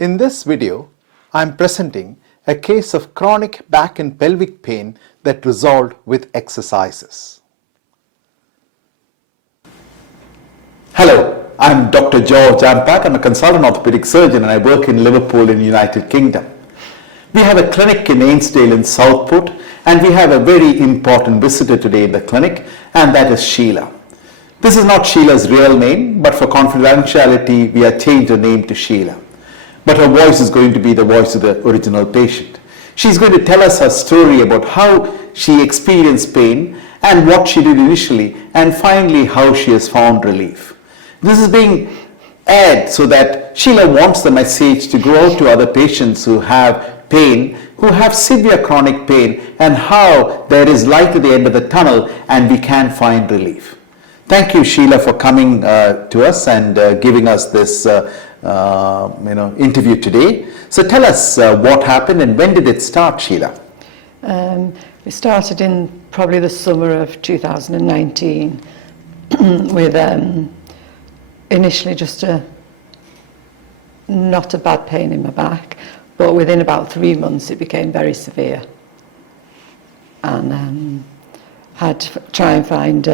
In this video, I am presenting a case of chronic back and pelvic pain that resolved with exercises. Hello, I am Dr. George Ampat. I am a consultant orthopaedic surgeon and I work in Liverpool in the United Kingdom. We have a clinic in Ainsdale in Southport and we have a very important visitor today in the clinic, and that is Sheila. This is not Sheila's real name, but for confidentiality we have changed her name to Sheila. But her voice is going to be the voice of the original patient. She's going to tell us her story about how she experienced pain and what she did initially, and finally how she has found relief. This is being aired so that Sheila wants the message to go out to other patients who have pain, who have severe chronic pain, and how there is light at the end of the tunnel and we can find relief. Thank you, Sheila, for coming to us and giving us this interview today. So tell us what happened and when did it start, Sheila? It started in probably the summer of 2019 with initially just not a bad pain in my back, but within about 3 months it became very severe, and had to try and find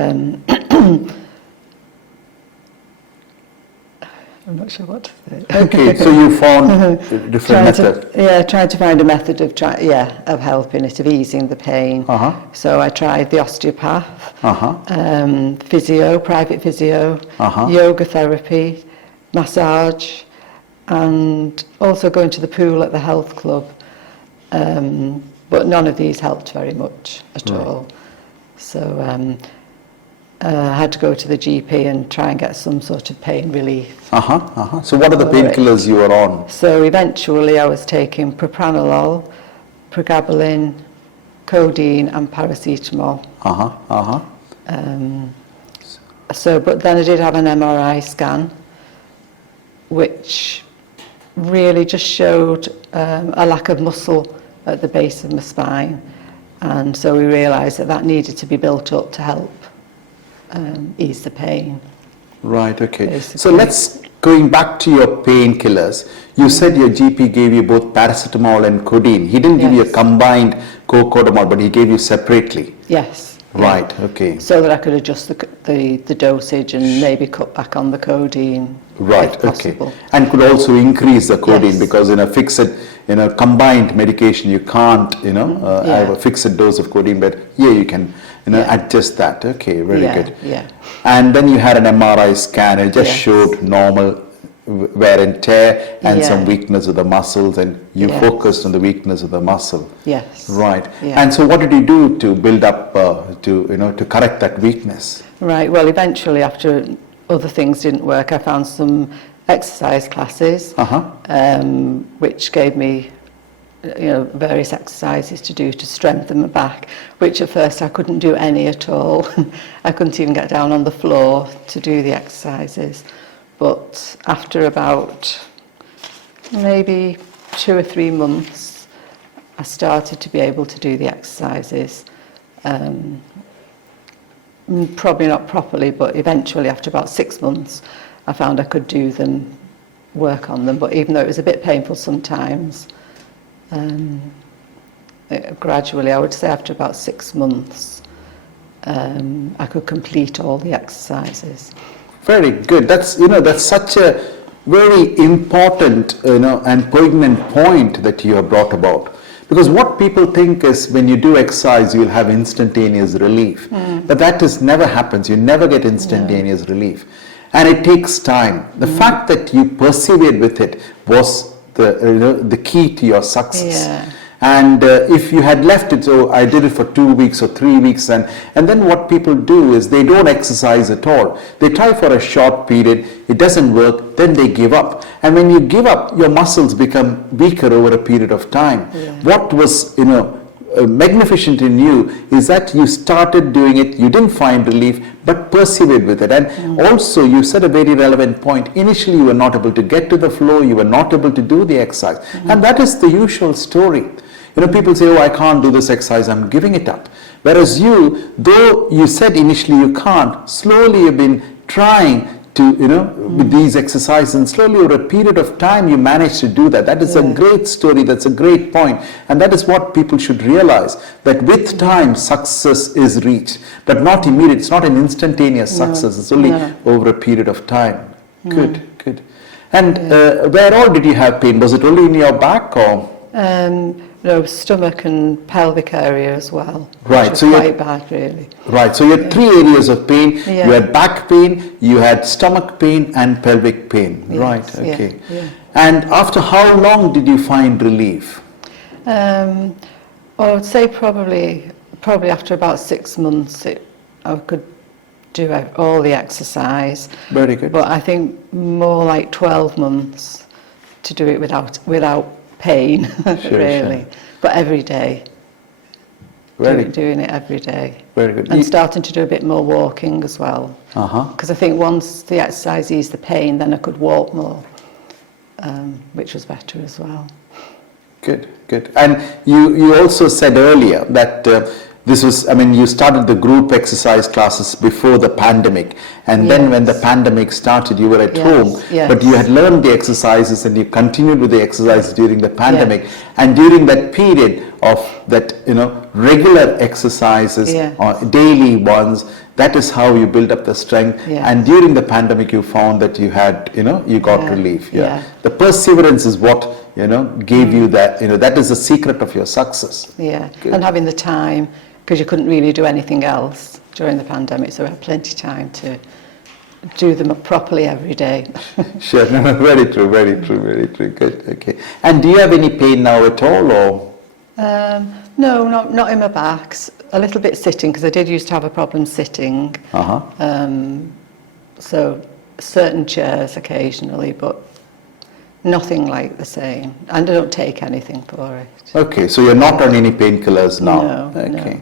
I'm not sure what to say. Okay, so you found a different method. Tried to find a method of helping it, of easing the pain. So I tried the osteopath, physio, private physio, yoga therapy, massage, and also going to the pool at the health club. But none of these helped very much at all. So I had to go to the GP and try and get some sort of pain relief. So what are the painkillers you were on? So eventually I was taking propranolol, pregabalin, codeine and paracetamol. But then I did have an MRI scan, which really just showed a lack of muscle at the base of my spine. And so we realised that needed to be built up to help ease the pain. Right, okay. Basically. So let's, going back to your painkillers, you said your GP gave you both paracetamol and codeine. He didn't give you a combined cocodamol, but he gave you separately. Yes. Right, okay. So that I could adjust the dosage and maybe cut back on the codeine. Right, okay. And could also increase the codeine because in a fixed, combined medication you can't, have a fixed dose of codeine, but here you can, adjust that. Okay, very good. Yeah. And then you had an MRI scan and it just showed normal wear and tear and some weakness of the muscles, and you focused on the weakness of the muscle. Yes. Right. And so what did you do to build up to correct that weakness? Right. Well, eventually, after other things didn't work, I found some exercise classes, which gave me various exercises to do to strengthen my back, which at first I couldn't do any at all. I couldn't even get down on the floor to do the exercises. But after about maybe 2 or 3 months, I started to be able to do the exercises. Probably not properly, but eventually after about 6 months, I found I could do them, work on them. But even though it was a bit painful sometimes, gradually, I would say after about 6 months, I could complete all the exercises. Very good. That's such a very important and poignant point that you have brought about. Because what people think is when you do exercise, you'll have instantaneous relief. But that never happens. You never get instantaneous relief. And it takes time. The fact that you persevered with it was the key to your success. And if you had left it, so I did it for 2 weeks or 3 weeks, and then what people do is they don't exercise at all. They try for a short period, it doesn't work, then they give up. And when you give up, your muscles become weaker over a period of time. What was, magnificent in you is that you started doing it, you didn't find relief, but persevered with it. And also you said a very relevant point. Initially you were not able to get to the floor, you were not able to do the exercise. And that is the usual story. People say, oh, I can't do this exercise, I'm giving it up. Whereas you, though you said initially you can't, slowly you've been trying to, with these exercises, and slowly over a period of time you manage to do that. That is a great story, that's a great point, and that is what people should realize, that with time success is reached, but not immediate. It's not an instantaneous success, it's only over a period of time. Good. And where all did you have pain? Was it only in your back or? No, stomach and pelvic area as well. Right, which was quite bad, really. Right, so you had 3 areas of pain. Yeah. You had back pain, you had stomach pain and pelvic pain. Yes, Right, okay. Yeah. And after how long did you find relief? I would say probably after about 6 months, I could do all the exercise. Very good. But I think more like 12 months to do it without pain, really. Sure. But every day. Doing it every day. Very good. And starting to do a bit more walking as well. Because I think once the exercise eased the pain, then I could walk more, which was better as well. Good. And you also said earlier that this was, you started the group exercise classes before the pandemic, and then when the pandemic started, you were at home, but you had learned the exercises and you continued with the exercises during the pandemic, and during that period of that, regular exercises, or daily ones, that is how you build up the strength, and during the pandemic you found that you had, you got relief. The perseverance is what, gave you that, that is the secret of your success. Good. And having the time, because you couldn't really do anything else during the pandemic, so we had plenty of time to do them properly every day. Sure, no, very true. Good, okay. And do you have any pain now at all, or? No, not in my back. A little bit sitting, because I did used to have a problem sitting. So certain chairs occasionally, but nothing like the same. And I don't take anything for it. Okay, so you're not on any painkillers now? No. Okay. No.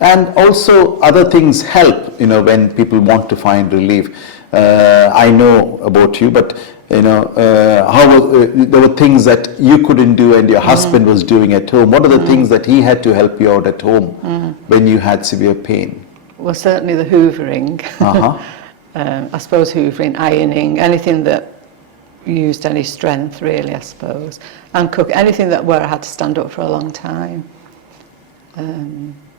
And also other things help, when people want to find relief. I know about you, but there were things that you couldn't do and your husband was doing at home. What are the things that he had to help you out at home when you had severe pain? Well, certainly the hoovering. I suppose hoovering, ironing, anything that used any strength, really, I suppose. And cook, anything where I had to stand up for a long time.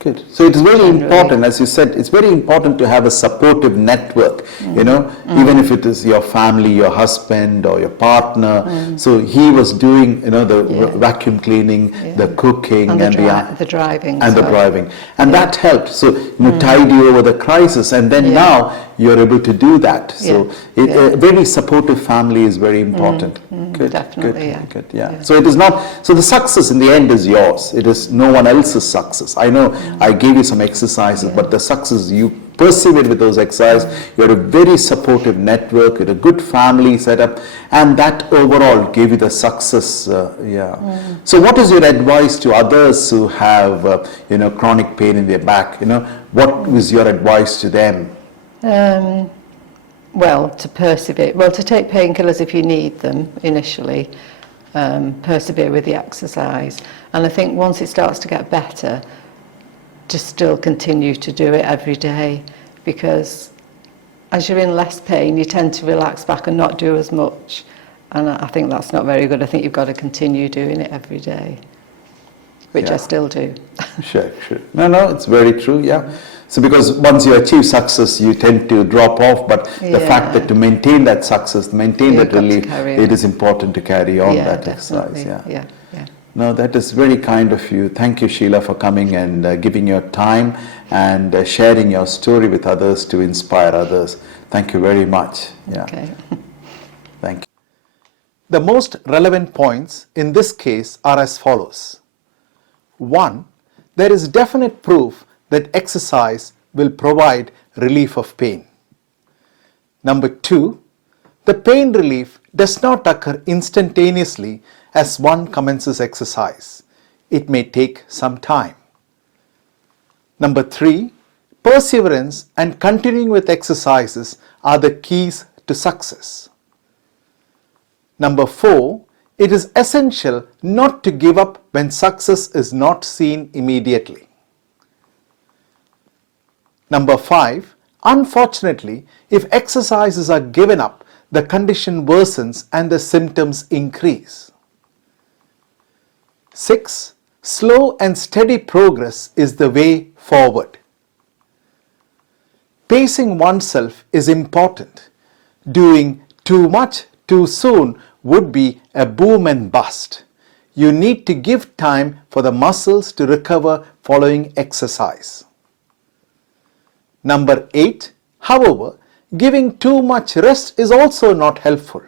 Good. So it's very important, as you said, it's very important to have a supportive network, even if it is your family, your husband or your partner. So he was doing, the vacuum cleaning, the cooking and the driving. And the driving. And that helped. So, tide you over the crisis, and then now you're able to do that. So a very supportive family is very important. Good. Definitely, good. So it is not, so the success in the end is yours. It is no one else's success. I know I gave you some exercises, but the success, you persevered with those exercises, you had a very supportive network, you had a good family set up, and that overall gave you the success. So what is your advice to others who have, chronic pain in their back? What was your advice to them? Well, to persevere. Well, to take painkillers if you need them initially. Persevere with the exercise. And I think once it starts to get better, just still continue to do it every day, because as you're in less pain, you tend to relax back and not do as much. And I think that's not very good. I think you've got to continue doing it every day, which I still do. Sure. No, it's very true, So because once you achieve success, you tend to drop off, but the fact that to maintain that success, maintain that relief, it is important to carry on that exercise. No, that is very kind of you. Thank you, Sheila, for coming and giving your time and sharing your story with others to inspire others. Thank you very much. Okay. Thank you. The most relevant points in this case are as follows. 1. There is definite proof that exercise will provide relief of pain. Number 2, the pain relief does not occur instantaneously as one commences exercise. It may take some time. Number 3, perseverance and continuing with exercises are the keys to success. Number 4, it is essential not to give up when success is not seen immediately. Number 5, Unfortunately, if exercises are given up, the condition worsens and the symptoms increase. 6. Slow and steady progress is the way forward. Pacing oneself is important. Doing too much too soon would be a boom and bust. You need to give time for the muscles to recover following exercise. Number 8. However, giving too much rest is also not helpful.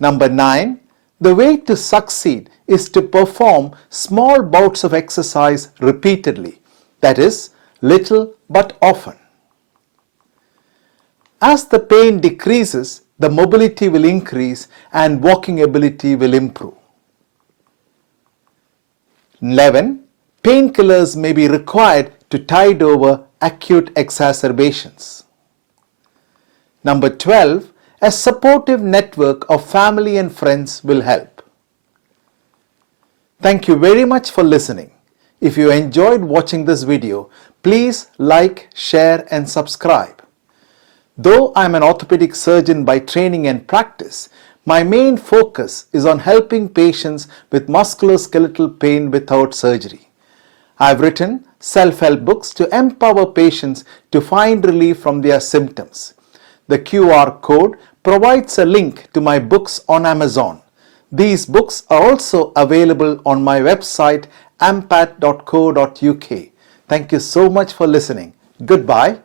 Number 9. The way to succeed is to perform small bouts of exercise repeatedly, that is, little but often. As the pain decreases, the mobility will increase and walking ability will improve. 11. Painkillers may be required to tide over acute exacerbations. Number 12. A supportive network of family and friends will help. Thank you very much for listening. If you enjoyed watching this video, please like, share and subscribe. Though I am an orthopedic surgeon by training and practice, my main focus is on helping patients with musculoskeletal pain without surgery. I have written self-help books to empower patients to find relief from their symptoms. The QR code provides a link to my books on Amazon. These books are also available on my website ampat.co.uk. Thank you so much for listening. Goodbye.